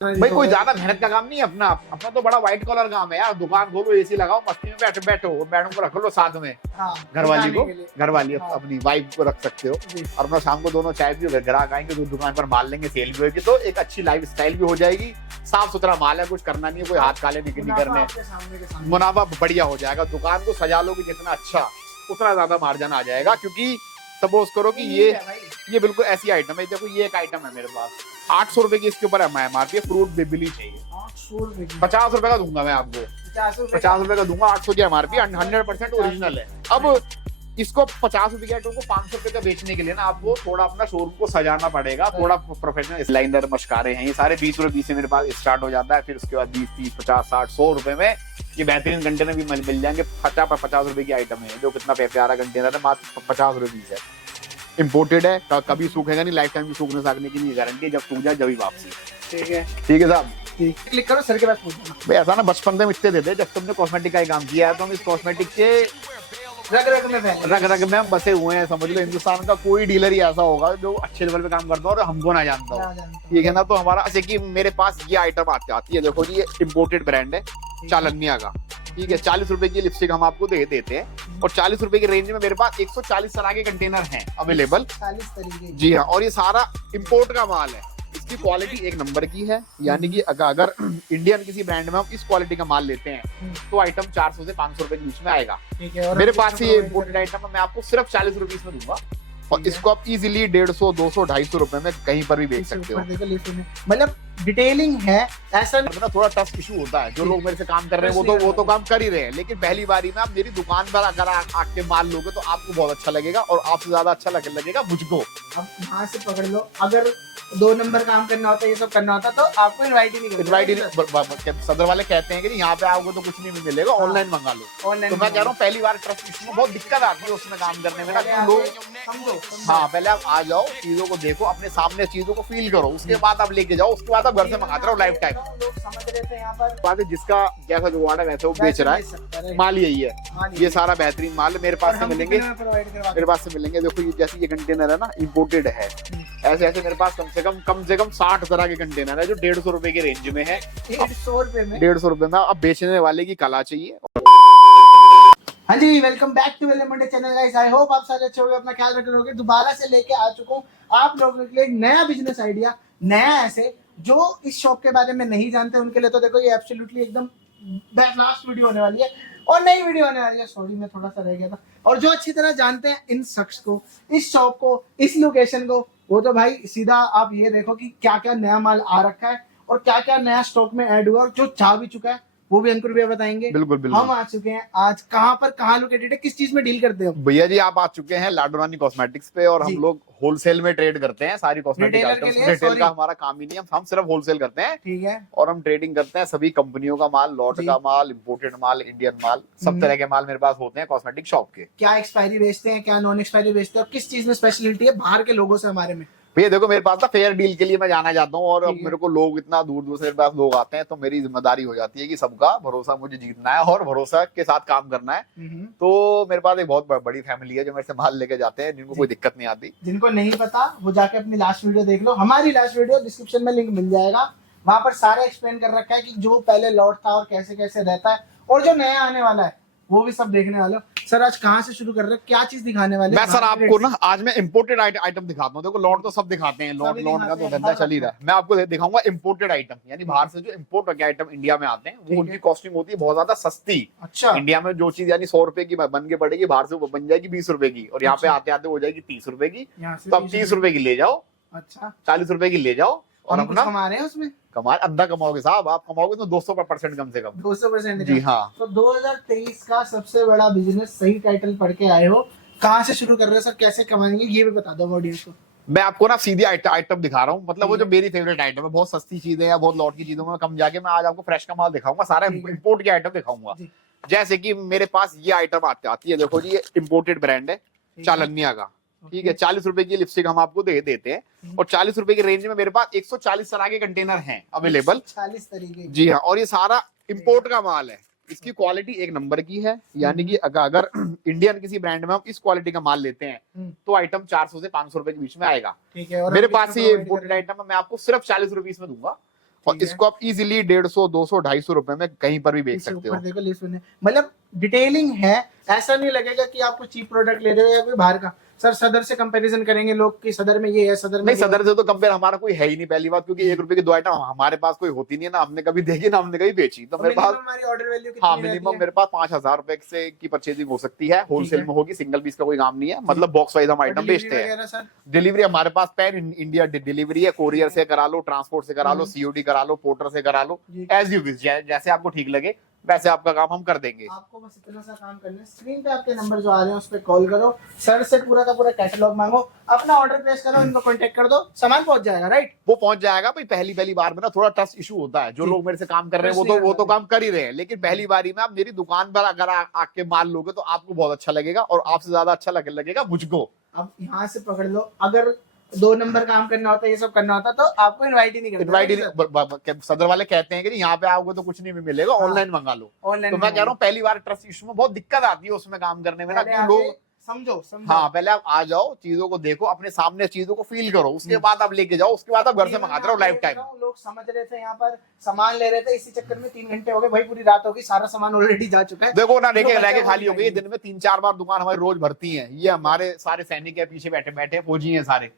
भाई कोई ज्यादा मेहनत का काम नहीं है अपना अपना तो बड़ा व्हाइट कॉलर काम है यार। दुकान खोलो, एसी लगाओ, मस्ती में बैठो बैठो, मैडम को रख लो साथ में, हाँ, घरवाली को, घरवाली हाँ। अपनी वाइफ को रख सकते हो। और अपना शाम को दोनों चाय पियो, ग्राहक आएंगे तो दुकान पर माल लेंगे, सेल भी होगी, तो एक अच्छी लाइफ स्टाइल भी हो जाएगी। साफ सुथरा माल है, कुछ करना नहीं है, कोई हाथ काले नहीं करने, मुनाफा बढ़िया हो जाएगा। दुकान को सजा लोगे जितना अच्छा, उतना ज्यादा मार्जिन आ जाएगा। क्योंकि सपोज करो कि ये बिल्कुल ऐसी आइटम है, देखो ये एक आइटम है मेरे पास 800 रुपए की, इसके ऊपर MRP है, फ्रूट बेबिली चाहिए 50 रुपए का दूंगा मैं आपको, 50 रुपए का दूंगा, 800 की MRP, 100% ओरिजिनल है। अब इसको 50 रुपए के आइटम को 500 रुपए का बेचने के लिए ना आपको थोड़ा अपना शोरूम को सजाना पड़ेगा, थोड़ा प्रोफेशनल लाइनर मशकारे हैं, ये सारे 20 रुपए से मेरे पास स्टार्ट हो जाता है। फिर उसके बाद 20, 30, 50, 60, 100 रुपए में ये बेहतरीन कंटेनर भी मिल जाएंगे। 50 रुपए की आइटम है, जो कितना प्यारा कंटेनर है, मात्र 50 रुपए पीस है, इम्पोर्टेड है, कभी सूखेगा नहीं, लाइफ टाइम भी सूखने साखने की नहीं गारंटी, जब सूख जाए जब वापसी। ठीक है साहब, क्लिक करो सर के पास पूछना। भाई ऐसा ना बचपन में इतने देते, जब तुमने कॉस्मेटिक का ही काम किया है तो हम इस कॉस्मेटिक के रग में बसे हुए हैं। समझ लो हिंदुस्तान का कोई डीलर ही ऐसा होगा जो अच्छे लेवल पे काम करता हो और हमको ना जानता हो, ठीक है ना। तो हमारा ऐसे कि मेरे पास ये आइटम आती है, देखो जी, ये इम्पोर्टेड ब्रांड है चालनिया का, ठीक है। 40 रुपए की लिपस्टिक हम आपको देते हैं, और 40 रुपए की रेंज में मेरे पास 140 तरह के कंटेनर हैं अवेलेबल। 40 तरीके, जी हाँ, और ये सारा इम्पोर्ट का माल है, इसकी क्वालिटी एक नंबर की है। यानी कि अगर इंडियन किसी ब्रांड में हम इस क्वालिटी का माल लेते हैं तो आइटम 400 से 500 रुपए के बीच में आएगा। मेरे पास ये इम्पोर्टेड आइटम है, मैं आपको सिर्फ 40 रुपीज में दूंगा, और इसको आप इजीली 150, 200, 250 रुपए में कहीं पर भी बेच सकते हो। मतलब डिटेलिंग है, ऐसा ना थोड़ा टफ इशू होता है, जो लोग मेरे से काम कर रहे हैं वो तो काम कर ही रहे हैं, लेकिन पहली बारी में आप मेरी दुकान पर अगर आके माल लोगे तो आपको बहुत अच्छा लगेगा, और आपसे ज्यादा अच्छा लगेगा मुझको। अब यहाँ से पकड़ लो, अगर 2 नंबर काम करना होता है, ये सब करना होता तो आपको इनवाइट ही नहीं करते। सदर वाले कहते हैं कि यहाँ पे आओगे तो कुछ नहीं मिलेगा, ऑनलाइन मंगा लो। तो मैं कह रहा हूँ पहली बार ट्रस्ट इशू में बहुत दिक्कत आती है उसमें काम करने में ना, तो लोग हाँ पहले आप आ जाओ, चीजों को देखो, अपने सामने चीजों को फील करो, उसके बाद आप लेके जाओ, उसके बाद आप घर से मंगाते रहो लाइफ टाइम। लोग समझ रहे थे यहाँ पर, बात है जिसका जैसा जुगाड़ है वैसे वो बेच रहा है, माल यही है। ये सारा बेहतरीन माल मेरे पास से मिलेंगे, मेरे पास से मिलेंगे। देखो ये जैसे ये कंटेनर है ना, इम्पोर्टेड है, ऐसे ऐसे मेरे पास कम से कम 60 तरह के कंटेनर है, जो 150 रुपए के रेंज में है। 150 रुपए में अब बेचने वाले की कला चाहिए। हाँ जी, वेलकम बैक टू वेले Monday channel guys. I hope आप सारे अच्छे होंगे, अपना ख्याल रख रहे होंगे। दोबारा से लेके आ चुका हूँ आप लोगों के लिए एक नया बिजनेस आइडिया, नया ऐसे जो इस शॉप के बारे में नहीं जानते उनके लिए तो देखो ये एब्सोल्युटली एकदम लास्ट वीडियो होने वाली है, और नई वीडियो होने वाली है। सॉरी मैं थोड़ा सा रह गया था। और जो अच्छी तरह जानते हैं इन शख्स को, इस शॉप को, इस लोकेशन को, वो तो भाई सीधा आप ये देखो कि क्या क्या नया माल आ रखा है और क्या क्या नया स्टॉक में ऐड हुआ, और जो जा भी चुका है वो भी अंकुर भैया बताएंगे। बिल्कुल हम आ चुके हैं आज कहाँ पर, कहाँ लोकेटेड है, किस चीज में डील करते हो भैया जी? आप आ चुके हैं लाडो रानी कॉस्मेटिक्स पे, और हम लोग होलसेल में ट्रेड करते हैं सारी कॉस्मेटिक आइटम्स। रिटेल का हमारा काम ही नहीं है, हम सिर्फ होलसेल करते हैं, ठीक है। और हम ट्रेडिंग करते हैं सभी कंपनियों का माल, लॉट का माल, इम्पोर्टेड माल, इंडियन माल, सब तरह के माल मेरे पास होते हैं कॉस्मेटिक शॉप के। क्या एक्सपायरी बेचते हैं, क्या नॉन एक्सपायरी बेचते हैं, और किस चीज में स्पेशलिटी है बाहर के लोगों से हमारे में? भैया देखो मेरे पास ना फेयर डील के लिए मैं जाना चाहता हूँ, और अब मेरे को लोग इतना दूर दूर से मेरे पास लोग आते हैं, तो मेरी जिम्मेदारी हो जाती है कि सबका भरोसा मुझे जीतना है और भरोसा के साथ काम करना है। तो मेरे पास एक बहुत बड़ी फैमिली है जो मेरे से माल लेके जाते हैं, जिनको कोई दिक्कत नहीं आती। जिनको नहीं पता वो जाके अपनी लास्ट वीडियो देख लो, हमारी लास्ट वीडियो डिस्क्रिप्शन में लिंक मिल जाएगा, वहां पर सारा एक्सप्लेन कर रखा है कि जो पहले लॉट था और कैसे कैसे रहता है, और जो नया आने वाला है वो भी सब देखने वाले हो। सर आज कहाँ से शुरू कर रहे हैं, क्या चीज दिखाने वाले? मैं सर आपको ना आज मैं इम्पोर्टेड आइटम दिखाता हूँ। देखो लॉट तो सब दिखाते हैं, लॉट का तो धंधा चल ही रहा है। मैं आपको दिखाऊंगा इम्पोर्टेड आइटम, यानी बाहर से जो इम्पोर्ट होकर आइटम इंडिया में आते हैं, वो उनकी कॉस्टिंग होती है बहुत ज्यादा सस्ती। अच्छा। इंडिया में जो चीज यानी 100 रुपए की बन के पड़ेगी, बाहर से वो बन जाएगी 20 रुपए की, और यहाँ पे आते आते हो जाएगी 30 रुपए की। तो आप 30 रुपए की ले जाओ, अच्छा 40 रुपए की ले जाओ, और अपना कमा रहे हैं उसमें। कमाल अंधा कमाओगे साहब, आप कमाओगे तो 200% कम से कम। 200% जी हाँ। तो 2023 का सबसे बड़ा बिजनेस, सही टाइटल पढ़ के आए हो। कहाँ से शुरू कर रहे हो सर, कैसे कमाएंगे ये भी बता दो ऑडियंस को। मैं आपको ना सीधी आइटम दिखा रहा हूँ, मतलब वो जो मेरी फेवरेट आइटम है, बहुत सस्ती चीजें या बहुत लॉट की चीजों में कम जाके मैं आज आपको फ्रेश का माल दिखाऊंगा, सारा इम्पोर्ट के आइटम दिखाऊंगा। जैसे कि मेरे पास ये आइटम आती है, देखो जी, ये इम्पोर्टेड ब्रांड है चालनिया का, ठीक है। 40 रुपए की लिपस्टिक हम आपको देते हैं, और 40 रुपए की रेंज में मेरे पास 140 तरह के कंटेनर हैं अवेलेबल। 40 तरीके, जी हाँ, और ये सारा इम्पोर्ट का माल है, इसकी क्वालिटी एक नंबर की है। यानी कि अगर इंडियन किसी ब्रांड में हम इस क्वालिटी का माल लेते हैं तो आइटम 400 से 500 रुपए के बीच में आएगा। मेरे पास ये इम्पोर्टेड आइटम है, मैं आपको सिर्फ 40 रुपीज में दूंगा, और ठीक है। इसको आप इजीली 150, 200, 250 रुपए में कहीं पर भी बेच इसके सकते हो। ऊपर देखो लिस्ट बने, मतलब डिटेलिंग है, ऐसा नहीं लगेगा कि आपको चीप प्रोडक्ट ले रहे हो या कोई बाहर का। सर सदर से कंपैरिजन करेंगे लोग कि सदर में ये है, सदर में नहीं, ये है। सदर से तो कंपेयर हमारा कोई है ही नहीं, पहली बात, क्योंकि 1 रुपए की 2 आइटम हमारे पास कोई होती नहीं है ना, हमने कभी देखी ना हमने कभी बेची, तो और मेरे पास minimum हमारी ऑर्डर वैल्यू कितनी हाँ रहती मिनिमम है? मेरे पास 5,000 रुपए से की परचेजिंग हो सकती है, होलसेल है। में होगी, सिंगल पीस का कोई काम नहीं है, मतलब बॉक्स वाइज हम और आइटम डिलीवरी बेचते हैं। वगैरह सर? डिलीवरी हमारे पास पैन इंडिया डिलीवरी है, कोरियर से करा लो, ट्रांसपोर्ट से करा लो, सीओडी करा लो, पोर्टर से करा लो, जी। एज यू विश, जैसे आपको ठीक लगे वैसे आपका काम हम कर देंगे। आपको बस इतना सा काम करना है, स्क्रीन पे आपके नंबर जो आ रहे हैं उस पर कॉल करो, सर से पूरा का पूरा कैटलॉग मांगो, अपना ऑर्डर प्लेस करो, इनको कांटेक्ट कर दो, सामान पहुंच जाएगा। राइट, वो पहुंच जाएगा भाई। पहली बार में ना थोड़ा ट्रस्ट इशू होता है, जो जी। लोग मेरे से काम कर रहे हैं Trust नहीं वो कर तो पाते। काम कर ही रहे हैं, लेकिन पहली बारी में आप मेरी दुकान पर अगर आके माल लोगे तो आपको बहुत अच्छा लगेगा, और आपसे ज्यादा अच्छा लगेगा मुझको। अब यहाँ से पकड़ लो, अगर 2 नंबर काम करना होता है, ये सब करना होता तो आपको इनवाइट ही नहीं करते। इनवाइट ही सदर वाले कहते हैं कि यहाँ पे आओगे तो कुछ नहीं भी मिलेगा, ऑनलाइन मंगा लो। ऑनलाइन तो मैं कह रहा हूँ पहली बार ट्रस्ट इशू में बहुत दिक्कत आती है उसमें काम करने में ना, कि लोग समझो हाँ पहले आप आ जाओ, चीजों को देखो, अपने सामने चीजों को फील करो, उसके बाद आप लेके जाओ, उसके बाद आप घर से मंगाते रहो लाइफ टाइम। लोग समझ रहे थे यहाँ पर सामान ले रहे थे, इसी चक्कर में 3 घंटे हो गए भाई, पूरी रात हो गई, सारा सामान ऑलरेडी जा चुका है। देखो ना, लेके लोग रह के बचा खाली हो हुआ गई, नहीं। दिन में 3-4 बार दुकान हमारी रोज भरती है, ये हमारे सारे सैनिक है पीछे बैठे बैठे, फौजी हैं सारे,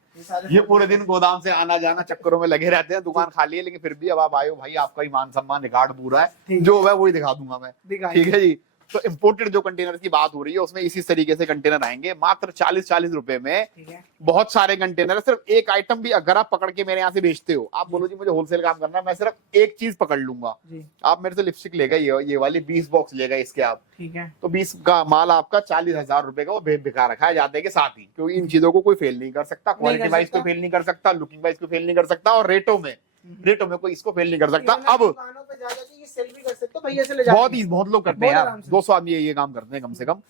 ये पूरे दिन गोदाम से आना जाना चक्करों में लगे रहते हैं, दुकान खाली है, लेकिन फिर भी अब आप आए हो भाई, आपका ही मान सम्मान रिकॉर्ड पूरा है, ठीक जो है वही दिखा दूंगा मैं। दिखाइए। ठीक है जी। तो इम्पोर्टेड जो कंटेनर की बात हो रही है उसमें इसी तरीके से कंटेनर आएंगे, मात्र 40-40 रुपए में ठीक है। बहुत सारे कंटेनर है। सिर्फ एक आइटम भी अगर आप पकड़ के मेरे यहाँ से बेचते हो, आप बोलो जी मुझे होलसेल काम करना है, मैं सिर्फ एक चीज पकड़ लूंगा, जी, आप मेरे से लिपस्टिक ले गए, ये वाली 20 बॉक्स ले गए इसके आप, ठीक है। तो 20 का माल आपका 40,000 रुपए का वो बिका रखा है जाते के साथ ही, क्योंकि इन चीजों को कोई फेल नहीं कर सकता, क्वालिटी वाइज कोई फेल नहीं कर सकता, लुकिंग वाइज कोई फेल नहीं कर सकता, और रेटों में कोई इसको फेल नहीं कर सकता। Even आप अब दुकानों पे जा जाके ये सेल भी कर सकते हो, भैया से ले जाके। बहुत लोग करते हैं बहुत यार, आराम से। 200 आदमी ये काम करते हैं कम से कम।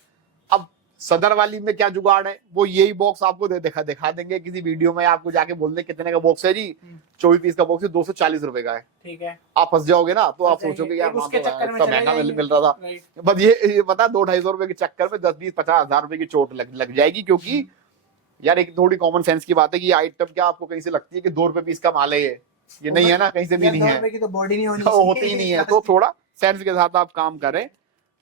अब सदर वाली में क्या जुगाड़ है, वो यही बॉक्स आपको दिखा देंगे किसी वीडियो में, आपको जाके बोल दे कितने का बॉक्स है जी, 24 पीस का बॉक्स है, 240 रुपए का है, ठीक है। आप फंस जाओगे ना, तो आप फंस जाएंगे। सोचोगे यार उसके वहाँ तो चक्कर में इतना चले महंगा जाएंगे। मिल रहा था। राइट। बस ये पता 200-250 रुपए के चक्कर में 10-20-50 हजार रुपए की चोट लग जाएगी, क्योंकि यार एक थोड़ी कॉमन सेंस की बात है कि ये आइटम क्या आपको कहीं से लगती है कि 2 रुपए पीस का माल है, ये नहीं है ना, कहीं से भी नहीं है, की तो बॉडी नहीं होनी वो होती ही नहीं है। तो थोड़ा सेंस के साथ आप काम करें,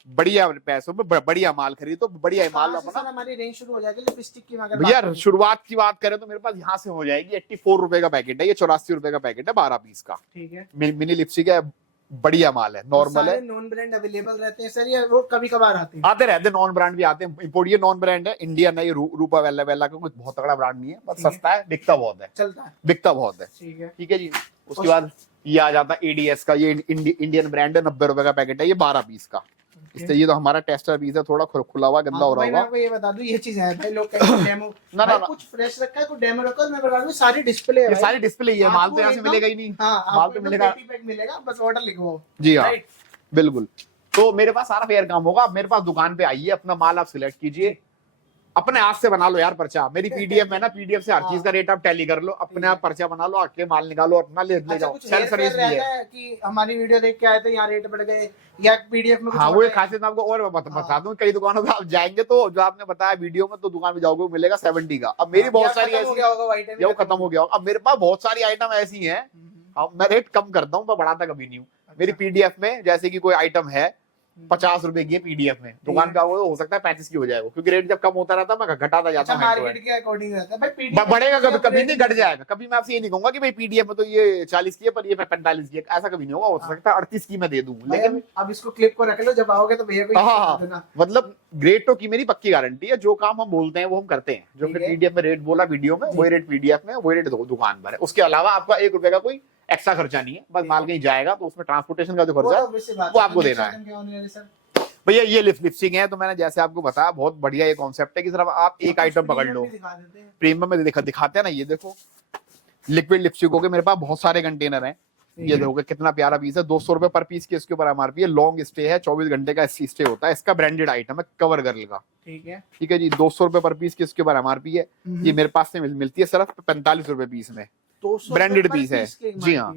बढ़िया पैसों में बढ़िया माल खरीदो, बढ़िया माल अपना। हमारी रेंज शुरू हो जाएगी लिपस्टिक की, अगर भैया शुरुआत की बात करें तो मेरे पास यहाँ से हो जाएगी 84 रुपए का पैकेट है, ये 84 रुपए का पैकेट है 12 पीस का, ठीक है। मिनी लिपस्टिक है, बढ़िया माल है, नॉर्मल है। नॉन ब्रांड अवेलेबल रहते हैं सर, या वो कभी कभार आते हैं? आते रहते, नॉन ब्रांड भी आते हैं, इम्पोर्ट ये नॉन ब्रांड है, इंडियन है, ये रूपा वेला का कोई बहुत तगड़ा ब्रांड नहीं है, बस ठीक है। सस्ता है, बिकता बहुत है, चलता है, बिकता बहुत है। ठीक है। ठीक है जी। उसके बाद ये आ जाता है एडीएस का, ये इंडियन ब्रांड है, 90 रुपए का पैकेट है, ये 12 पीस का। इससे ये तो हमारा टेस्टर पीस है, थोड़ा खुला हुआ गंदा हो रहा भाई मैं होगा। आपको ये बता दूं, ये चीज है भाई, लोग कहते हैं डेमो ना, भाई ना। कुछ फ्रेश रखा है, कुछ डेमो रखा है, मैं बता दूं सारी डिस्प्ले है ये भाई। सारी डिस्प्ले ही है, माल तो आपको यहाँ से एकदम- मिलेगा ही नहीं, हाँ, माल आपको तो एकदम मिलेगा। पेटी पैक मिलेगा, बस ऑर्डर लिखवाओ। जी हाँ, राइट। बिल्कुल। तो मेरे पास सारा फेयर काम होगा, आप मेरे पास दुकान पे आइए, अपना माल आप सिलेक्ट कीजिए, अपने हाथ से बना लो यार पर्चा, मेरी पीडीएफ है ना, पीडीएफ से हर चीज का रेट आप टैली कर लो, अपने आप पर्चा बना लो, आके माल निकालो, अपना ले अच्छा, जाओ, कुछ सेल्फ सर्विस भी है। रहता है कि हमारी वीडियो देख के आए थे, यहाँ रेट बढ़ गए, या पीडीएफ में कुछ हाँ, और वो है? एक खासियत मैं आपको और बता दूं, कई दुकानों पे आप जाएंगे तो जो आपने बताया वीडियो में, तो दुकान पे जाओगे मिलेगा 70 का। अब मेरी बहुत या सारी खत्म हो ऐसी, गया होगा, white है, या वो खत्म हो गया होगा। अब मेरे पास बहुत सारी आइटम ऐसी हैं, अब मैं रेट कम करता हूँ, मैं बढ़ाता कभी नहीं हूँ। मेरी पीडीएफ में जैसे कि कोई आइटम है 50 रुपए की है पीडीएफ में, दुकान पे हो सकता है 35 की हो जाएगा, क्योंकि रेट जब कम होता रहता है मैं घटाता जाता हूँ। मार्केट के अकॉर्डिंग रहता है भाई, PDF बढ़ेगा कभी नहीं घट जाएगा कभी। मैं आपसे ये नहीं कहूंगा कि भाई पीडीएफ में तो ये 40 की है पर ये 45 की है, ऐसा कभी नहीं होगा। हो सकता है 38 की मैं दे दूं, लेकिन अब इसको क्लिप को रख लो, जब आओगे तो भैया को हाँ, मतलब ग्रेटो की मेरी पक्की गारंटी है, जो काम हम बोलते हैं वो हम करते हैं, जो हमने पीडीएफ में रेट बोला वीडियो में, वही रेट पीडीएफ में, वही रेट दुकान पर है। उसके अलावा आपका 1 रुपए का कोई एक्स्ट्रा खर्चा नहीं है, बस माल कहीं जाएगा तो उसमें ट्रांसपोर्टेशन का जो खर्चा है वो आपको देना है। भैया ये लिपस्टिक है, तो मैंने जैसे आपको बताया बहुत बढ़िया ये कॉन्सेप्ट है कि सिर्फ आप एक आइटम पकड़ लो। प्रीमियम में दिखाते हैं ना, ये देखो लिक्विड लिपस्टिक के मेरे पास बहुत सारे कंटेनर हैं। ये देखोगे कितना प्यारा पीस है, 200 रुपए पर पीस की इसके ऊपर एमआरपी है, लॉन्ग स्टे है, 24 घंटे का स्टे होता है, इसका ब्रांडेड आइटम है कवर गर्ल का। ठीक है जी, 200 रुपए पर पीस की इसके ऊपर एमआरपी है। ये मेरे पास से मिलती है सिर्फ 45 रुपए पीस में, ब्रांडेड पीस है। जी हाँ,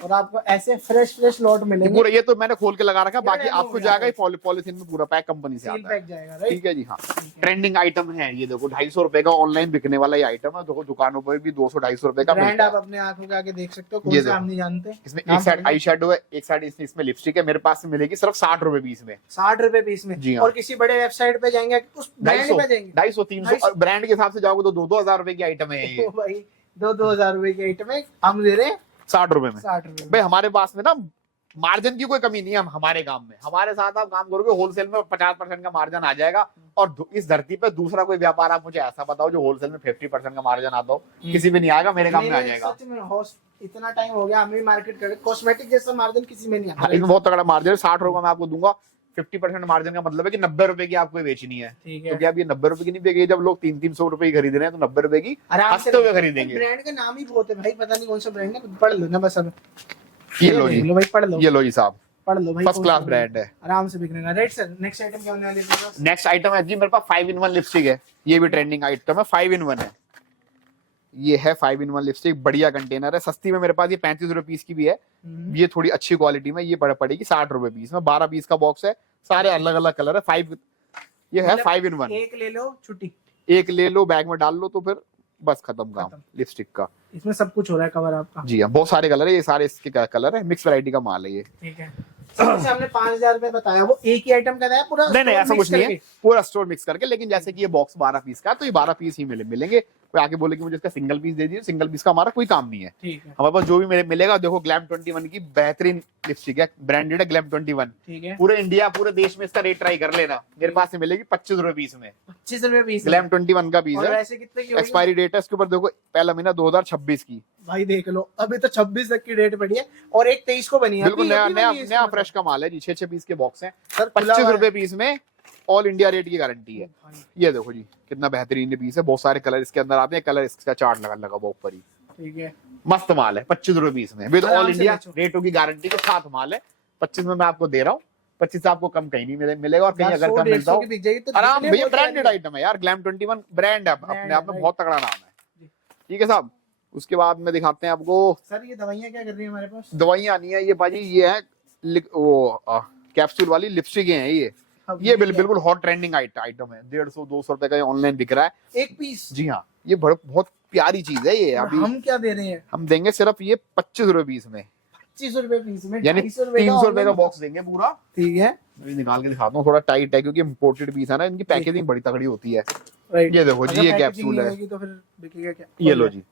और आपको ऐसे फ्रेश लॉट मिलेंगे। पूरा ये तो मैंने खोल के लगा रखा, ये बाकी डेमो आपको हो जाएगा जाएगा। ये पॉलिथीन में पूरा पैक कंपनी से सील आता है। पैक जाएगा, राइट? ठीक है जी, हाँ। ठीक है। ट्रेंडिंग आइटम है ये, देखो 250 रुपए का ऑनलाइन बिकने वाला ये आइटम है। देखो दुकानों पर भी 200-250 रुपए का ब्रांड मिलता आप है। अपने आंखों के आगे देख सकते हो, ये कौन सा देखो। हम नहीं जानते। इसमें नाम एक साइड बताइए। आई शेडो है, एक साइड इसमें लिपस्टिक है। मेरे पास से मिलेगी सिर्फ 60 रुपए पीस में। 60 रुपए पीस में। जी हाँ। और किसी बड़े वेबसाइट पे जाएंगे उस ब्रांड पे 250, जाएंगे 250-300, और ब्रांड के हिसाब से जाओगे तो 2-2 हजार रुपए की आइटम है ये। तो भाई 2-2 हजार रुपए की आइटम है, हम दे रहे हैं 60 रुपए में। 60 रुपए भाई हमारे पास में ना मार्जिन की कोई कमी नहीं है हमारे काम में। हमारे साथ आप काम करोगे होलसेल में 50% का मार्जिन आ जाएगा। और इस धरती पे दूसरा कोई व्यापार आप मुझे ऐसा बताओ जो होलसेल में 50% का मार्जिन आता हो, किसी भी नहीं आएगा, मेरे काम में आ जाएगा। सच में इतना टाइम हो गया हमें मार्केट कर, कॉस्मेटिक जैसा मार्जिन किसी में नहीं आता। हाँ, इसमें बहुत तगड़ा मार्जिन है। 60 रुपए में आपको दूंगा। 50% मार्जिन का मतलब है कि 90 रुपए की आपको ये बेचनी है। ठीक तो है। क्या अब ये 90 रुपए की नहीं बिकेगी? जब लोग 300-300 रुपए की खरीद रहे हैं तो 90 रुपए की आराम से हंसते हुए खरीदेंगे। ब्रांड का नाम ही बहुत है भाई, पता नहीं कौन सा ब्रांड है, पढ़ लो ना बस। अब ये लो जी, लो भाई, पढ़ लो, ये लो जी साहब, पढ़ लो भाई। फर्स्ट कौन क्लास सा ब्रांड है। आराम से बिकने का। राइट सर, नेक्स्ट आइटम क्या होने वाली है मेरे पास? नेक्स्ट आइटम है जी मेरे पास 5-in-1 लिपस्टिक है। ये भी ट्रेंडिंग आइटम है, 5-in-1 है। ये है 5-in-1 लिपस्टिक, बढ़िया कंटेनर है। सस्ती में मेरे पास ये 35 रुपए पीस की भी है। ये थोड़ी अच्छी क्वालिटी में ये पड़ेगी 60 रुपए पीस में। 12 पीस का बॉक्स है, सारे अलग अलग कलर है। ये है मतलब 5-in-1। एक ले लो छुट्टी, एक ले लो, बैग में डाल लो, तो फिर बस खत्म काम खत्म। लिपस्टिक का। इसमें सब कुछ हो रहा है कवर आपका। जी हाँ, बहुत सारे कलर है, ये सारे इसके कलर है, मिक्स वैरायटी का माल है ये। ठीक है। जैसे हमने 5000 रुपए बताया, वो एक ही आइटम का है पूरा? नहीं ऐसा mix कुछ नहीं है, करके? पूरा स्टोर मिक्स करके। लेकिन जैसे कि ये बॉक्स 12 पीस का है तो ये 12 पीस ही मिलेंगे। कोई आके बोले कि मुझे इसका सिंगल पीस दे दीजिए, सिंगल पीस का हमारा कोई काम नहीं है। ठीक है। हमारे पास जो भी मिलेगा, देखो ग्लैम 21 की बेहतरीन लिपस्टिक है, ब्रांडेड है ग्लैम 21। ठीक है। पूरे इंडिया पूरे देश में इसका रेट ट्राई कर लेना। मेरे पास से मिलेगी 25 रुपए पीस में। 25 रुपए पीस ग्लैम 21 का पीस और है। ऐसे कितने की होगी? एक्सपायरी डेट है इसके ऊपर, देखो पहला महीना 2026 की। भाई देख लो, अभी तो 26 तक की डेट पड़ी है और एक 23 को बनी है। बिल्कुल अभी नया बनी नया है इसका नया मतलब। फ्रेश का माल है जी। 6-6 पीस के बॉक्स हैं, सर, खुला 25 हुआ रुपए है। पीस में। ऑल इंडिया रेट की गारंटी है। ये देखो जी, कितना बेहतरीन ये पीस है। बहुत सारे कलर इसके अंदर आते हैं, कलर इसका चार्ट लगा हुआ ऊपर ही। ठीक है। मस्त माल है, 25 रुपए पीस में, विद आराम ऑल से इंडिया बेचो। रेटों की गारंटी के साथ माल है। 25 में मैं आपको दे रहा हूँ, 25 से आपको कम कहीं नहीं मिलेगा। और कहीं अगर कम मिलता हो आराम, भैया ब्रांडेड आइटम है यार। ग्लैम 21 ब्रांड है, अपने आप में बहुत तगड़ा नाम है। ठीक है साहब। उसके बाद में दिखाते हैं आपको। सर ये दवाइयाँ क्या कर रही है हमारे पास? दवाइयाँ नहीं है ये बाजी, ये है वो कैप्सूल वाली लिपस्टिक है ये। अब ये क्या? बिल्कुल हॉट ट्रेंडिंग आइटम है। 150-200 रुपए का ऑनलाइन बिक रहा है एक पीस? जी हाँ। ये बहुत प्यारी चीज है ये। और अभी हम क्या दे रहे हैं? हम देंगे सिर्फ ये 25 रुपए पीस में, 25 रुपए पीस में, यानी 300 300 रुपए का online- बॉक्स देंगे पूरा। ठीक है। मैं निकाल के दिखाता हूँ, थोड़ा टाइट है क्योंकि इम्पोर्टेड पीस है ना, इनकी पैकेजिंग बड़ी तगड़ी होती है। राइट। ये देखो जी, अगर ये packaging कैप्सूल नहीं है। होगी तो फिर बिकेगा क्या? ये लो जी,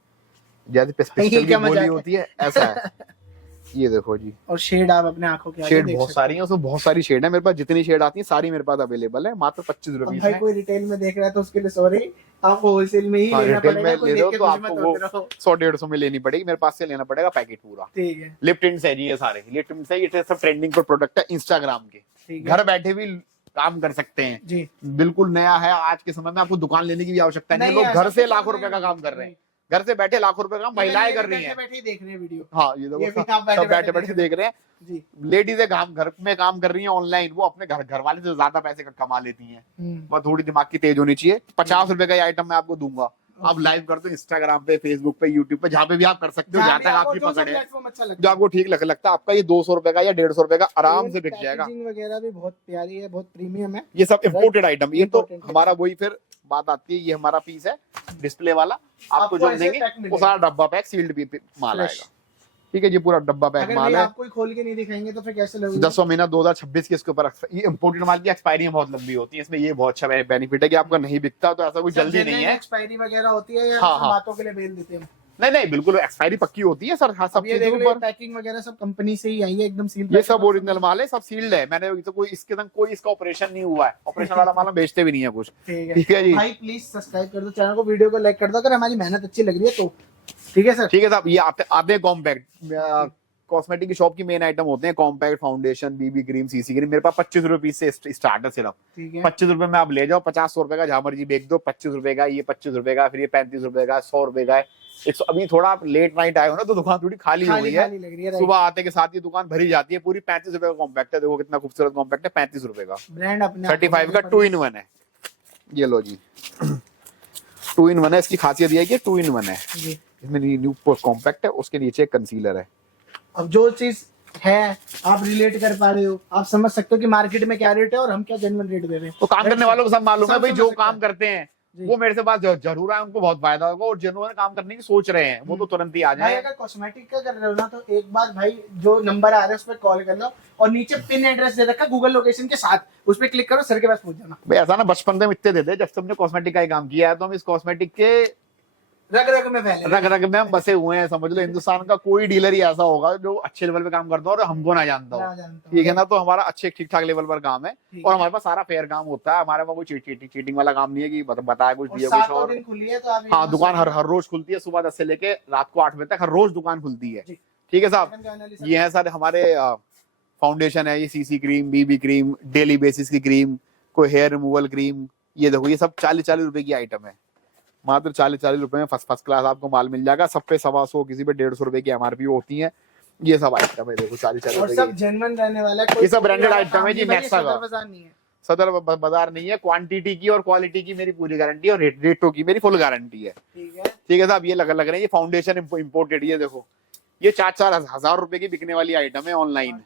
जैसे पिस्टल ये की क्या मजाक गोली है? होती है ऐसा है। ये देखो जी, और शेड आप अपने आंखों के आगे शेड देख बहुत सकते सारी है, उसमें बहुत सारी शेड है। मेरे पास जितनी शेड आती है सारी मेरे पास अवेलेबल है, मात्र 25 हो। रुपए अब भाई कोई रिटेल में देख रहा है तो उसके लिए सॉरी, आपको होलसेल में ही हाँ, लेना रिटेल पड़ेगा। में कोई ले देख लो के तो कुछ आपको मत वो होते रहो। 100-150 में लेनी पड़ेगी। मेरे पास से लेना पड़ेगा पैकेट पूरा। ठीक है। लिप टिंट्स है जी, ये सारे लिप टिंट्स है। ये सब ट्रेंडिंग पर प्रोडक्ट है इंस्टाग्राम के। ठीक है घर बैठे भी काम कर सकते हैं, जी। बिल्कुल नया है। आज के समय में आपको दुकान लेने की भी आवश्यकता नहीं है। नहीं, लोग ऐसा घर से कुछ लाखों नहीं रुपए का है। काम कर रहे हैं। घर से बैठे लाखों रुपए का काम महिलाएं कर रही हैं। बैठे देख रहे हैं वीडियो। हाँ, ये ये भी देखो आप सब बैठे बैठे देख रहे हैं। जी। लेडीजें काम घर में काम कर रही हैं ऑनलाइन, वो अपने घर वाले से ज्यादा पैसे कमा लेती हैं। बस थोड़ी दिमाग की तेज होनी चाहिए। 50 रुपए का ये आइटम मैं आपको दूंगा। आप लाइव कर दो इंस्टाग्राम पे, फेसबुक पे, यूट्यूब पे, जहाँ पे भी आप कर सकते हो, जहाँ तक आपकी पकड़ है, अच्छा लगता जो आपको ठीक लगता है। आपका ये 200 रुपए का या 150 रुपए का आराम से बिक जाएगा। पैकेजिंग वगैरह भी बहुत प्यारी है, बहुत प्रीमियम है। ये सब इम्पोर्टेड आइटम। ये तो Imported हमारा वही फिर बात आती है, ये हमारा पीस है डिस्प्ले वाला। आपको आपको जो ऐसे देंगे पैक वो मिलेगा। सारा डब्बा पैक सील्ड भी माल Fresh। आएगा। ठीक है जी, पूरा डब्बा पैक अगर माल भाई है। आपको ही खोल के नहीं दिखाएंगे तो फिर कैसे लगेगा? 10वां महीना 2026 के इसके ऊपर। ये इम्पोर्टेड माल की एक्सपायरी बहुत लंबी होती है। इसमें ये बहुत अच्छा बेनिफिट है कि आपका नहीं बिकता तो ऐसा कुछ जल्दी नहीं है। एक्सपायरी वगैरह होती है या हाँ, सब हाँ। बातों के लिए बेल देते हैं? नहीं बिल्कुल एक्सपायरी पक्की होती है सर। हाँ, सब अब ये चीजों देख के लो, ऊपर पैकिंग वगैरह सब कंपनी से ही आई है, एकदम सील। ये सब ओरिजिनल माल है, सब सील्ड है। मैंने तो कोई इसके संग कोई इसका ऑपरेशन नहीं हुआ है। ऑपरेशन वाला माल हम बेचते भी नहीं है कुछ। ठीक है जी। भाई प्लीज सब्सक्राइब कर दो चैनल को, वीडियो को लाइक कर दो अगर हमारी मेहनत अच्छी लग रही है तो। ठीक है सर। ठीक है साहब। ये आते कॉम्पैक्ट कॉस्मेटिक की शॉप की मेन आइटम होते हैं। Compact, foundation, BB cream, CC cream. मेरे पास 25 रुपए से स्टार्ट है सिर्फ। ठीक है। 25 रुपए में आप ले जाओ, 50-100 रुपए का जहां मर्जी बेच दो। 25 रुपए का, ये 25 रुपए का, फिर ये 35 रुपए का, 100 रुपए का है। अभी थोड़ा आप लेट नाइट आए हो ना तो दुकान थोड़ी खाली हो गई है। खाली लग रही है। सुबह आते के साथ ये दुकान भरी जाती है पूरी। 35 रुपए का कॉम्पैक्ट है, देखो कितना खूबसूरत कॉम्पैक्ट है। 35 रुपए का ब्रांड अपने 35 का 2-in-1 है। ये लो जी, 2-in-1 है। इसकी खासियत ये है कि 2-in-1 है। जी। इसमें न्यू कॉम्पैक्ट है, उसके नीचे कंसीलर है। अब जो चीज है आप रिलेट कर पा रहे हो, आप समझ सकते हो कि मार्केट में क्या रेट है और हम क्या जेन्युइन रेट दे रहे हैं। तो काम करने वालों को सब मालूम है सब भाई, समझ जो सकते काम हैं। करते हैं जी। वो मेरे से बात जरूर आए, उनको बहुत फायदा होगा, और जिन्होंने काम करने की सोच रहे हैं वो तो तुरंत ही आ भाई जाए। अगर कॉस्मेटिक का कर रहे हो ना तो एक बार भाई जो नंबर आ रहा है उस पर कॉल कर लो, और नीचे पिन एड्रेस दे रखा गूगल लोकेशन के साथ, उस पर क्लिक करो, सर के पास पहुंच जाना। भाई ऐसा ना बचपन से हम इतने देते, जब से हमने कॉस्मेटिक का ही काम किया है तो हम इस कॉस्मेटिक के रग रग में फैले रग रग में हम बसे हुए हैं। समझ लो हिंदुस्तान का कोई डीलर ही ऐसा होगा जो अच्छे लेवल पे काम करता हो और हमको ना जानता ना हो, जानता हूं। ठीक है ना। तो हमारा अच्छे ठीक ठाक लेवल पर काम है, ठीक और है। हमारे पास सारा फेयर काम होता है। हमारे पास कोई चीटिंग वाला काम नहीं है कि बताया कुछ और दिया कुछ सातों और। दिन खुली है तो आप हाँ, दुकान हर रोज खुलती है, सुबह 10 से लेके रात को 8 बजे तक हर रोज दुकान खुलती है। जी। ठीक है साहब, ये है सर हमारे फाउंडेशन है, ये CC cream, BB cream, daily basis की क्रीम, कोई हेयर रिमूवल क्रीम। ये देखो ये सब 40-40 रुपए की आइटम है, मात्र 40-40 रुपए में फर्स्ट क्लास आपको माल मिल जाएगा। सब पे 125, किसी पे 150 रुपए की एमआरपी होती है। ये सब आइटम है देखो 40-40 और रुपए सब की। जेन्युइन रहने वाला है, ये सब ब्रांडेड आइटम है जी, भाई, ये नेक्सा का। सदर बाजार नहीं है। सदर बाजार नहीं है। क्वांटिटी की और क्वालिटी की मेरी पूरी गारंटी है, और रेटों की मेरी फुल गारंटी है। ठीक है साहब, ये लग रहे हैं ये फाउंडेशन इम्पोर्टेड, ये देखो ये 4-4 हजार रुपए की बिकने वाली आइटम है ऑनलाइन।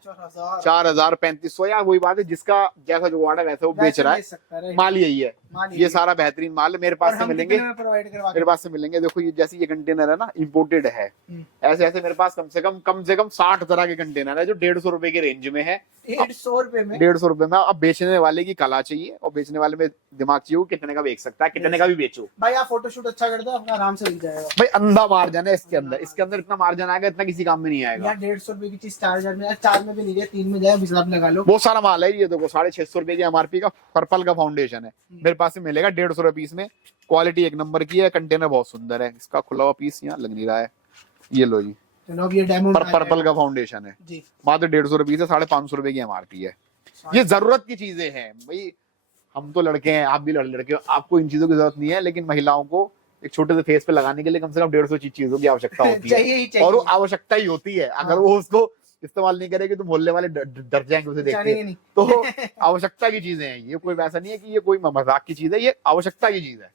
4,000 3500, या वही बात है, जिसका जैसा जुगाड़ है वैसे वो बेच रहा है। माल यही है, ये सारा बेहतरीन माल है मेरे पास से मिलेंगे, मेरे पास से मिलेंगे। देखो ये जैसे ये कंटेनर है ना, इम्पोर्टेड है। ऐसे ऐसे मेरे पास कम से कम 60 तरह के कंटेनर है जो 150 रुपए के रेंज में है। 150 रुपए में, 150 रुपए में। अब बेचने वाले की कला चाहिए और बेचने वाले में दिमाग चाहिए, वो कितने का बेच सकता है, कितने का भी बेचो। भाई आप फोटोशूट अच्छा कर दो, अपना आराम से मिल जाएगा। भाई अंधा मार्जिन है इसके अंदर, इसके अंदर इतना मार्जिन आएगा इतना किसी काम में नहीं आएगा। यार 150 रुपए की चीज 4,000 में, 4 में भी नहीं है, 3 में जाए, हिसाब लगा लो। बहुत सारा माल है। ये देखो 650 रुपए की एमआरपी का पर्पल का फाउंडेशन है, मेरे पास से मिलेगा 150 रुपए पीस में। क्वालिटी एक नंबर की है, कंटेनर बहुत सुंदर है। इसका खुला हुआ पीस यहाँ लग नहीं रहा है, ये लो जी, चलो अब ये डेमो पर्पल का फाउंडेशन है जी, मात्र 150 रुपए है, 550 रुपए की एमआरपी है। ये जरूरत की चीजें हैं भाई, हम तो लड़के हैं, आप भी लड़के हो, आपको इन चीजों की जरूरत नहीं है, लेकिन महिलाओं को एक छोटे से फेस पे लगाने के लिए कम से कम 150 चीजों की आवश्यकता होती है, और वो आवश्यकता ही होती है। अगर वो उसको इस्तेमाल नहीं करेगी तो मोहल्ले वाले डर जाएंगे उसे देख के। तो आवश्यकता की चीजें हैं ये, कोई वैसा नहीं है कि ये कोई मजाक की चीज है, ये आवश्यकता की चीज है।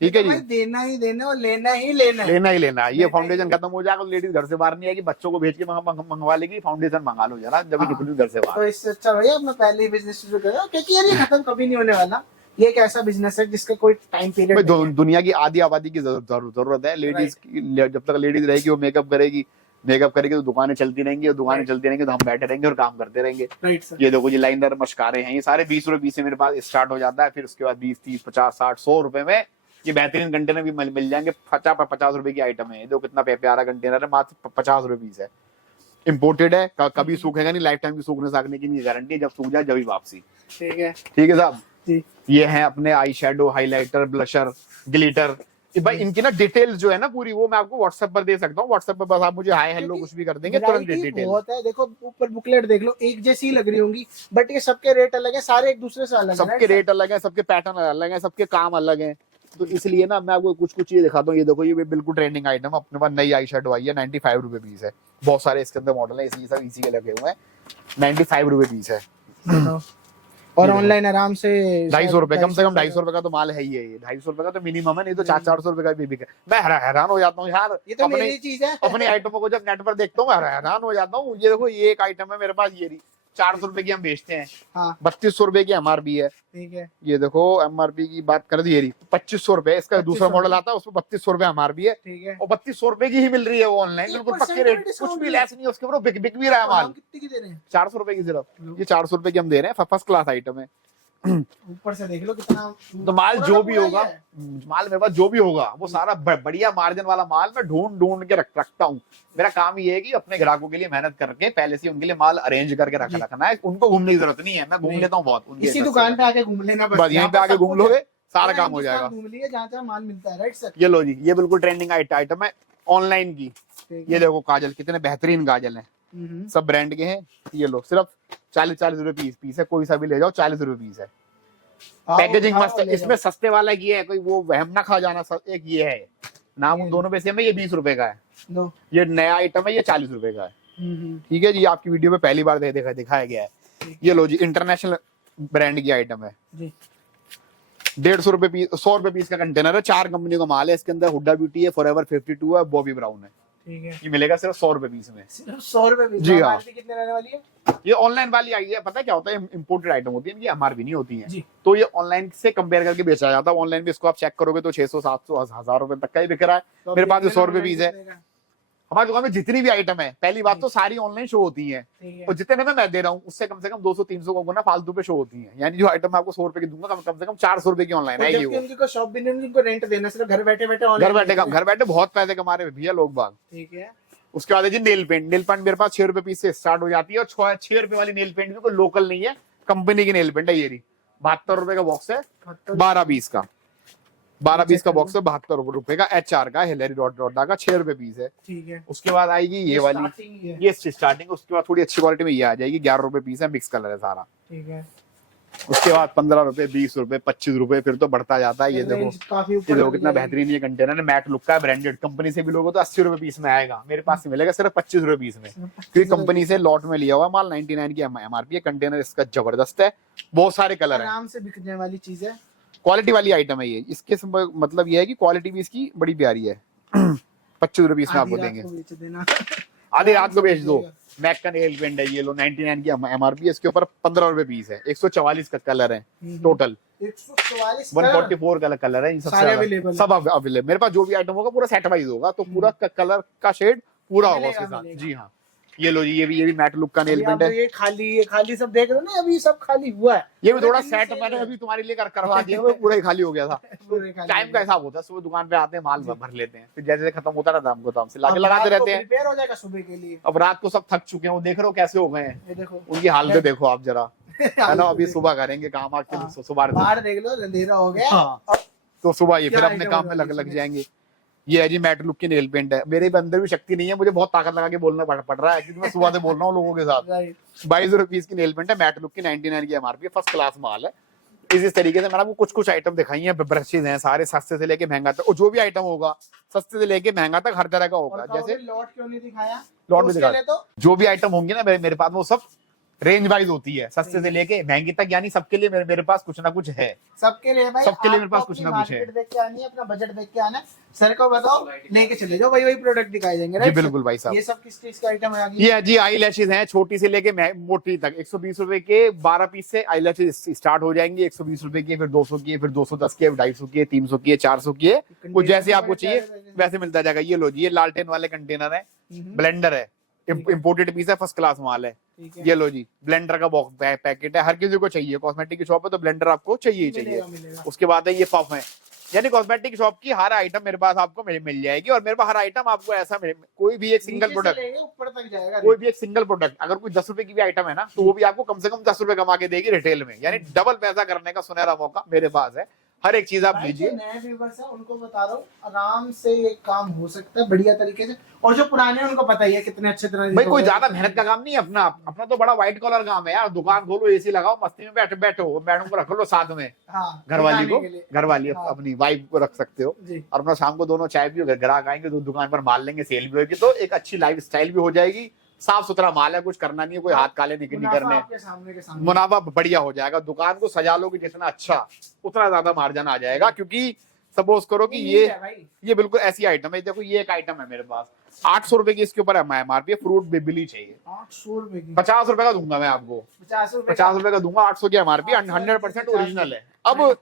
ठीक है जी, देना ही देना और लेना ही लेना, लेना ही लेना। ये फाउंडेशन खत्म हो जाएगा तो लेडीज घर से बाहर नहीं आएगी, बच्चों को भेज के मंगवा लेगी, फाउंडेशन मंगा लो जरा जब निकलूं घर से बाहर। तो इससे अच्छा भैया अपना पहले ही बिजनेस शुरू करो, क्योंकि यार ये खत्म कभी नहीं होने वाला। ये एक ऐसा बिजनेस है जिसका कोई टाइम पीरियड नहीं है। दुनिया की आधी आबादी की जरूरत है लेडीज की। जब तक लेडीज रहेगी वो मेकअप करेगी तो दुकानें चलती रहेंगी, और दुकानें चलती रहेंगी तो हम बैठे रहेंगे और काम करते रहेंगे। ये देखो ये लाइनर मस्कारे हैं, ये सारे 20 रुपए पीस से मेरे पास स्टार्ट हो जाता है। फिर उसके बाद 20, 30, 50, 60, 100 रुपए में ये बेहतरीन कंटेनर भी मिल जाएंगे। 50 रुपए की आइटम है, देखो कितना प्यारा कंटेनर है, मात्र 50 रुपए पीस है। इम्पोर्टेड है, कभी सूखेगा नहीं, लाइफ टाइम की सूखने साखने की नहीं गारंटी, जब सूख जाए जब वापसी। ठीक है साहब, ये है अपने eye shadow, highlighter, blusher, glitter. भाई इनकी ना डिटेल्स जो है ना पूरी, वो मैं आपको व्हाट्सएप पर दे सकता हूँ। व्हाट्सएप पर बस आप मुझे हाय हेलो कुछ भी कर देंगे, तुरंत डिटेल बहुत है। देखो ऊपर बुकलेट देख लो, एक जैसी ही लग रही होंगी, बट ये सबके रेट अलग है, सारे एक दूसरे से अलग है। सबके रेट अलग है, सबके पैटर्न अलग है, सबके काम अलग है। तो इसलिए ना मैं आपको कुछ चीजें दिखाता हूँ। ये देखो ये बिल्कुल ट्रेंडिंग आइटम, अपने पास नई आई शेडो आई है, 95 रुपए पीस है। बहुत सारे इसके अंदर मॉडल है, इसी के लगे हुए हैं। 95 रुपए पीस है, और ऑनलाइन आराम से 250 रुपए, कम से कम 250 रुपए का तो माल है ही है। ये 250 रुपए का तो मिनिमम है, नहीं तो 400-400 रुपए का भी बिके। मैं हैरान हो जाता हूँ यार, ये तो मेरी चीज है। अपनी आइटमों को जब नेट पर देखता हूँ मैं हैरान हो जाता हूँ। ये देखो ये एक आइटम है मेरे पास, ये 400 रुपए की हम बेचते हैं। हाँ। 3200 रुपए की एमआरपी है। ठीक है, ये देखो एमआरपी की बात कर दी, ये 2500 रुपए। इसका दूसरा मॉडल आता है उसमें 3200 रुपए एमआरपी है। ठीक है, और 3200 रुपए की ही मिल रही है वो ऑनलाइन, बिल्कुल पक्के रेट, कुछ भी लेस नहीं है उसके ऊपर, बिक भी रहा है माल। कितने की दे रहे हैं? 400 रुपए की सिर्फ, ये 400 रुपए की हम दे रहे हैं, फर्स्ट क्लास आइटम है। ऊपर से देख लो कितना। तो माल जो भी होगा, माल मेरे पास जो भी होगा वो सारा बढ़िया मार्जिन वाला माल मैं ढूंढ के रखता हूँ। मेरा काम ये है कि अपने ग्राहकों के लिए मेहनत करके पहले से उनके लिए माल अरेंज करके रखना है। उनको घूमने की जरूरत नहीं है, मैं घूम लेता हूँ बहुत। इसी दुकान पे आके घूम लेना, बस यहीं पे आके घूम लोगे, सारा काम हो जाएगा। घूम लिए जहाँ जहाँ माल मिलता है। राइट सर, ये लो जी, ये बिल्कुल ट्रेंडिंग आइटम है ऑनलाइन की। ये देखो काजल, कितने बेहतरीन काजल है, सब ब्रांड के हैं। ये लो सिर्फ 40 रुपए पीस है, कोई सा भी ले जाओ, 40 रुपए पीस है। पैकेजिंग मस्त है। इसमें सस्ते वाला ये है, कोई वो वहम ना खा जाना। एक ये है, नाम उन दोनों में सेम है। ये 20 रुपए का है, ये नया आइटम है, ये 40 रुपए का है। ठीक है जी, आपकी वीडियो में पहली बार दिखाया गया है। ये लो जी, इंटरनेशनल ब्रांड की आइटम है। 150 रुपए पीस, 100 रुपए पीस का कंटेनर है। 4 कंपनियों का माल है इसके अंदर। हुड्डा ब्यूटी है, फॉरएवर 52 है, बॉबी ब्राउन है। ठीक है, ये मिलेगा सिर्फ 100 रुपए पीस में। सिर्फ 100 रुपए पीस। जी हाँ। MRP कितने रहने वाली है? ये ऑनलाइन वाली आई है, पता है क्या होता है, इंपोर्टेड आइटम होती है, इनकी एमआरपी नहीं होती है, जी। तो ये ऑनलाइन से कंपेयर करके बेचा जाता है। ऑनलाइन भी इसको आप चेक करोगे तो 600 700 1000 रुपए तक का ही बिक रहा है। तो मेरे पास जो देखते 100 हैं रुपए पीस है। कितने का। हमारी दुकान में जितनी भी आइटम है, पहली बात तो सारी ऑनलाइन शो होती है, ठीक है, और जितने में मैं दे रहा हूँ उससे कम से कम 200-300 को गुना फालतू पे शो होती है। यानी जो आइटम मैं आपको 100 रुपए की दूंगा, कम से कम 400 रुपए की ऑनलाइन और आएगी जबकि वो। उनकी कोई शॉप भी नहीं, उनको रेंट देना, सिर्फ घर बैठे बैठे घर ऑनलाइन। बैठे बहुत पैसे कमा रहे हैं भैया लोग बाग। ठीक है, उसके बाद है जी नेल पेंट मेरे पास 6 रुपए पीस से स्टार्ट हो जाती है, और 6 रुपए वाली नेल पेंट भी कोई लोकल नहीं है, कंपनी की नेल पेंट है। ये रही 72 रुपए का बॉक्स है, 12 पीस का 12 पीस का बॉक्स है, 72 रुपए का। HR का हिलेरी डॉटा का 6 रुपए पीस है। ठीक है, उसके बाद आएगी ये वाली, स्टार्टिंग ही है। ये स्टार्टिंग। उसके बाद थोड़ी अच्छी क्वालिटी में ये आ जाएगी, 11 रुपए पीस है, मिक्स कलर है सारा। ठीक है, उसके बाद 15 रुपए, 20 रुपए, 25 रुपए, फिर तो बढ़ता जाता है। ये देखो, रेंज काफी ये ऊपर देखो चली कितना जाएगी। बेहतरीन ये कंटेनर है, मैट लुक का है, ब्रांडेड कंपनी से भी लोगो तो 80 रुपए पीस में आएगा। मेरे पास से मिलेगा सिर्फ 25 रुपए पीस में, क्योंकि कंपनी से लॉट में लिया हुआ माल 99 की MRP है। कंटेनर इसका जबरदस्त है, बहुत सारे कलर है, आराम से बिकने वाली चीज है। क्वालिटी वाली आइटम है ये। इसके मतलब ये है कि क्वालिटी भी इसकी बड़ी प्यारी है। 25 रुपए पीस में आपको आधी रात देंगे, को बेच देना। आधी रात को बेच दो। मैक का नेल पेंट है, ये लो 99 की MRP है, इसके ऊपर 15 रुपए पीस है। 144 का कलर है टोटल, 144 144 का कलर है। सबसे सारे ज्यादा- available सब अवेलेबल। मेरे पास जो भी आइटम होगा पूरा सेट वाइज होगा, तो पूरा कलर का शेड पूरा होगा मिलेगा, उसके साथ। मिलेगा। जी हाँ, ये लो जी, ये भी मैट लुक का नेल अभी पेंट आप है। जो ये खाली सब देख रहे हो ना, अभी सब खाली हुआ है। ये भी थोड़ा दिल्ली सेट से मैंने है। अभी तुम्हारे लिए करवा दिया, वो पूरा ही खाली हो गया था। पूरे खाली टाइम का हुआ है। हिसाब होता है, सुबह दुकान पे आते हैं, माल भर लेते हैं, फिर जैसे जैसे खत्म होता है ना दाम को दाम से अब लाके लगाते रात को रहते हैं। प्रिपेयर हो जाएगा सुबह के लिए। अब रात को सब थक चुके हैं, वो देख रहे हो कैसे हो गए हैं, ये देखो उनकी हालत देखो आप जरा, है ना। अभी सुबह करेंगे काम, हाँ। आपके सुबह बाहर देख लो, अंधेरा हो गया। हाँ। अब तो सुबह ये फिर क्या अपने item काम में होगा लग इसमें? जाएंगे। ये है जी मैट लुक की नेल पेंट है। मेरे अंदर भी शक्ति नहीं है, मुझे बहुत ताकत लगा के बोलना पड़ रहा है, क्योंकि मैं सुबह से बोल रहा हूँ लोगों के साथ। राइट, 22 रुपीज की नेल पेंट है, मैट लुक की 99 की MRP है, फर्स्ट क्लास माल है। इस तरीके से मैंने आपको कुछ आइटम दिखाई हैं, ब्रशेज हैं सारे, सस्ते से लेके महंगा तक, और जो भी आइटम होगा सस्ते से लेके महंगा तक हर तरह का होगा। जैसे लॉट क्यों नहीं दिखाया? लॉट भी उसके दिखा, लिए तो जो भी आइटम होंगे ना मेरे पास, वो सब रेंज वाइज होती है, सस्ते से लेके महंगी तक, यानी सबके लिए मेरे पास कुछ ना कुछ है। सबके लिए भाई, सबके लिए मेरे आपको पास कुछ अपनी ना कुछ है। मार्केट देख के आनी है, अपना बजट देख के आना है। सर को बताओ, लेके चले जाओ, वही प्रोडक्ट दिखाई देंगे। जी राइट, बिल्कुल भाई साहब। ये सब किस चीज का आइटम है आगे? ये है जी आई लैशेज हैं, छोटी से लेके मोटी तक। 120 रुपए के 12 पीस से आई लैशेज स्टार्ट हो जाएंगी। 120 रुपए की, फिर 200 की, फिर 210 की, 250 की, 300 की, 400 की, कुछ जैसे आपको चाहिए वैसे मिलता जाएगा। ये लो जी, ये लालटेन वाले कंटेनर है, ब्लेंडर है, इम्पोर्टेड पीस है, फर्स्ट क्लास माल है। ठीक है, ये लो जी, ब्लेंडर का बॉक्स पैकेट है, हर किसी को चाहिए। कॉस्मेटिक की शॉप है तो ब्लेंडर आपको चाहिए ही चाहिए। मिलेगा। उसके बाद है ये पफ है, यानी कॉस्मेटिक शॉप की हर आइटम मेरे पास आपको मिल जाएगी। और मेरे पास हर आइटम आपको ऐसा कोई भी एक सिंगल नीचे से प्रोडक्ट, लेके ऊपर तक जाएगा। कोई भी एक सिंगल प्रोडक्ट, अगर कोई 10 रुपए की भी आइटम है ना, तो वो भी आपको कम से कम 10 रुपए कमा के देगी रिटेल में, यानी डबल पैसा करने का सुनहरा मौका मेरे पास है। हर एक चीज आप भाई, लीजिए। जो नए व्यूवर्स है उनको बता रहा हूँ, आराम से ये काम हो सकता है बढ़िया तरीके से। और जो पुराने हैं उनको पता ही है कितने अच्छे तरह भाई कोई ज्यादा मेहनत का काम नहीं है अपना, अपना तो बड़ा व्हाइट कॉलर काम है यार। दुकान खोलो, एसी लगाओ, मस्ती में बैठो, मैडम को रख लो साथ में, हाँ, घरवाली को, दिखाने के लिए। घरवाली हाँ। अपनी वाइफ को रख सकते हो। जी, और अपना शाम को दोनों चाय पियो, ग्राहक आएंगे तो दुकान पर माल लेंगे, सेल भी होगी, तो एक अच्छी लाइफ स्टाइल भी हो जाएगी। साफ सुथरा माल है, कुछ करना नहीं है, कोई हाथ काले नहीं मुनाफा करने। आपके सामने के सामने। मुनाफा बढ़िया हो जाएगा। दुकान को सजा लोगे जितना अच्छा, उतना ज्यादा मार्जिन आ जाएगा। क्योंकि सपोज करो कि ये ये है भाई, ये बिल्कुल ऐसी आइटम है, देखो ये एक आइटम है मेरे पास 800 रुपए की, इसके ऊपर MRP है, फ्रूट बेबली चाहिए 800 रुपए की, 50 रुपए का दूंगा मैं आपको, 50 रुपए 50 रुपए का दूंगा। 800 की MRP, 100% ओरिजिनल है। अब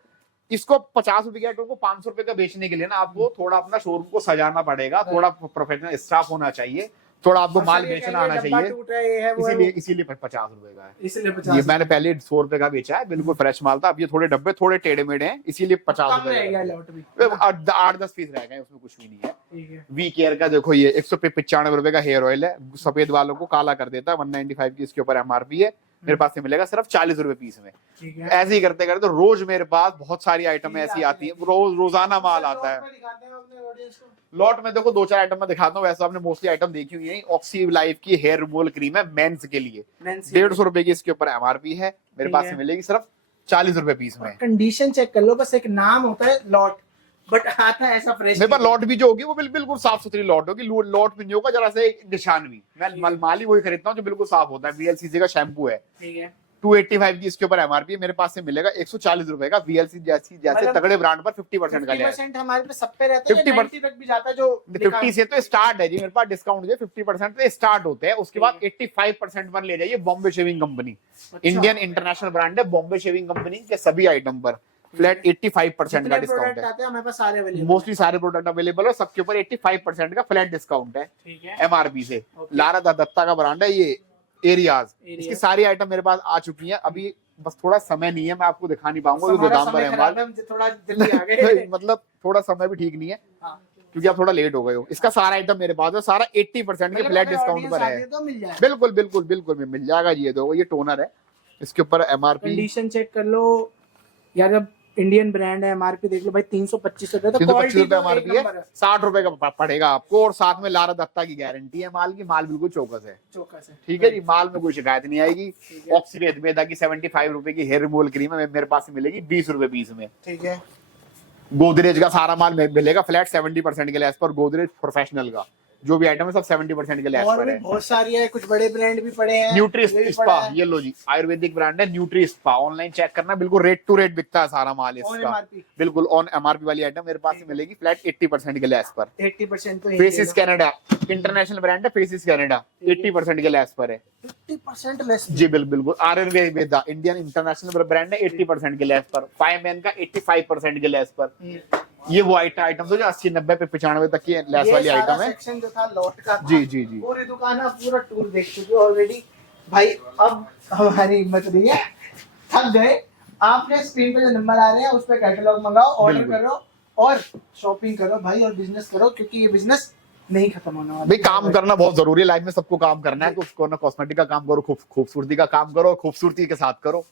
इसको 50 रुपए के आइटम को 500 रुपए का बेचने के लिए ना आपको थोड़ा अपना शोरूम को सजाना पड़ेगा, थोड़ा प्रोफेशनल स्टाफ होना चाहिए, थोड़ा आपको माल बेचना आना चाहिए, इसीलिए 50 रुपए का है। इसलिए ये 50 मैंने पहले 100 रुपए का बेचा है, बिल्कुल फ्रेश माल था। अब ये थोड़े डब्बे थोड़े टेढ़े मेढ़े हैं, इसीलिए 50 कम रहेगा रुपए। लॉट भी। 8-10 पीस रह गए, उसमें कुछ भी नहीं है। ठीक है, वी केयर का देखो, ये 195 रुपए का हेयर ऑयल है, सफेद बालों को काला कर देता है। 195 की इसके ऊपर MRP है, मेरे पास से मिलेगा सिर्फ 40 रुपए पीस में। ठीक है। ऐसे ही करते करते रोज मेरे पास बहुत सारी आइटम ऐसी आती है, रोजाना माल आता है। दिखाते हैं अपने ऑडियंस को। लॉट में देखो 2-4 आइटम मैं दिखाता हूँ, वैसे आपने मोस्टली आइटम देखी हुई है। ऑक्सी लाइफ की हेयर रिमूवल क्रीम है मेंस के लिए, 150 रुपए की इसके ऊपर MRP है, मेरे पास से मिलेगी सिर्फ 40 रुपए पीस में। कंडीशन चेक कर लो, बस एक नाम होता है लॉट, बट आता है ऐसा फ्रेश। मेरे पास लॉट भी जो होगी वो बिल्कुल साफ सुथरी लॉट होगी, लॉट भी नहीं होगा जरा से निशान भी। मैं माल ही वही खरीदता हूँ जो बिल्कुल साफ होता है। VLCC का शैम्पू है, ठीक है, 285 की इसके ऊपर एमआरपी मेरे पास से मिलेगा 140 रुपए का। VLC जैसे मतलब तगड़े ब्रांड पर 50% का लिया 50% हमारे पे सब पे रहता है, 50% 90 तक भी जाता है जो 50 से तो स्टार्ट है जी मेरे पास डिस्काउंट जो 50% से स्टार्ट होते हैं। उसके बाद 85% पर ले जाइए Bombay shaving company, Indian international brand है बॉम्बे शेविंग कंपनी के सभी आइटम पर फ्लैट 85% का डिस्काउंट है। आते हैं हमारे पास सारे अवेलेबल, मोस्टली सारे प्रोडक्ट अवेलेबल है, सबके ऊपर 85% का फ्लैट डिस्काउंट है ठीक है एमआरपी से। लारा दत्ता का ब्रांड है ये एरियाज, इसकी सारी आइटम मेरे पास आ चुकी है। अभी बस थोड़ा समय नहीं है, मैं आपको दिखा नहीं पाऊंगा क्योंकि गोदाम पर है माल। थोड़ा जल्दी आ गए मतलब थोड़ा समय भी ठीक नहीं है हाँ। क्योंकि आप थोड़ा लेट हो गए हो। इसका सारा आइटम मेरे पास है, सारा 80% के फ्लैट डिस्काउंट पर है। तो मिल जाएगा, बिल्कुल बिल्कुल बिल्कुल मिल जाएगा जी। ये दो ये टोनर है, इसके ऊपर एमआरपी कंडीशन चेक कर लो यार, जब इंडियन ब्रांड है एमआरपी देख लो भाई 325 रुपए, तो 325 क्वालिटी रुपए एमआरपी है, 60 रुपए का पड़ेगा आपको। और साथ में लारा दत्ता की गारंटी है माल की, माल बिल्कुल चौकस है, चौकस है, ठीक है जी। माल में कोई शिकायत नहीं आएगी। ऑक्सीडेट मेदा की 75 रुपए की हेयर रिमूवल क्रीम है, मेरे पास मिलेगी 20 रुपए पीस में, ठीक है। गोदरेज का सारा माल मिलेगा फ्लैट 70% के लेस पर। गोदरेज प्रोफेशनल का जो भी आइटम है सब 70% के लेस और पर भी है। बहुत सारी है, कुछ बड़े ब्रांड भी पड़े हैं। न्यूट्री ये भी स्पा, पड़ा है। ये लो जी आयुर्वेदिक ब्रांड है न्यूट्री स्पा, ऑनलाइन चेक करना, बिल्कुल रेट टू रेट बिकता है सारा माल On इसका। MRP। बिल्कुल ऑन एमआरपी वाली आइटम मेरे पास मिलेगी फ्लैट 80% के लेस पर। 80% तो फेसिस कनाडा इंटरनेशनल ब्रांड है, फेसिस कनाडा 80% के लेस पर है 50% लेस जी। बिल्कुल आयुर्वेदा इंडियन इंटरनेशनल ब्रांड है 80% के लेस पर। 5 मैन का 85% के लेस पर। ये वो आइटम तो जो 80-90 पे 95 तक की लेस वाली आइटम है। सेक्शन जो था लॉट का था, जी जी जी पूरी दुकान आप पूरा टूर देख चुके हो ऑलरेडी भाई। अब हमारी हिम्मत नहीं है, थक गए। आपने स्क्रीन पे जो नंबर आ रहे हैं उस पे कैटलॉग मंगाओ, ऑर्डर बिल्कुल। करो और शॉपिंग करो भाई, और बिजनेस करो, क्योंकि ये बिजनेस नहीं खत्म होने वाला। भाई काम करना बहुत जरूरी है लाइफ में, सबको काम करना है। तो उसको ना कॉस्मेटिक का काम करो, खूबसूरती का काम करो, खूबसूरती के साथ करो।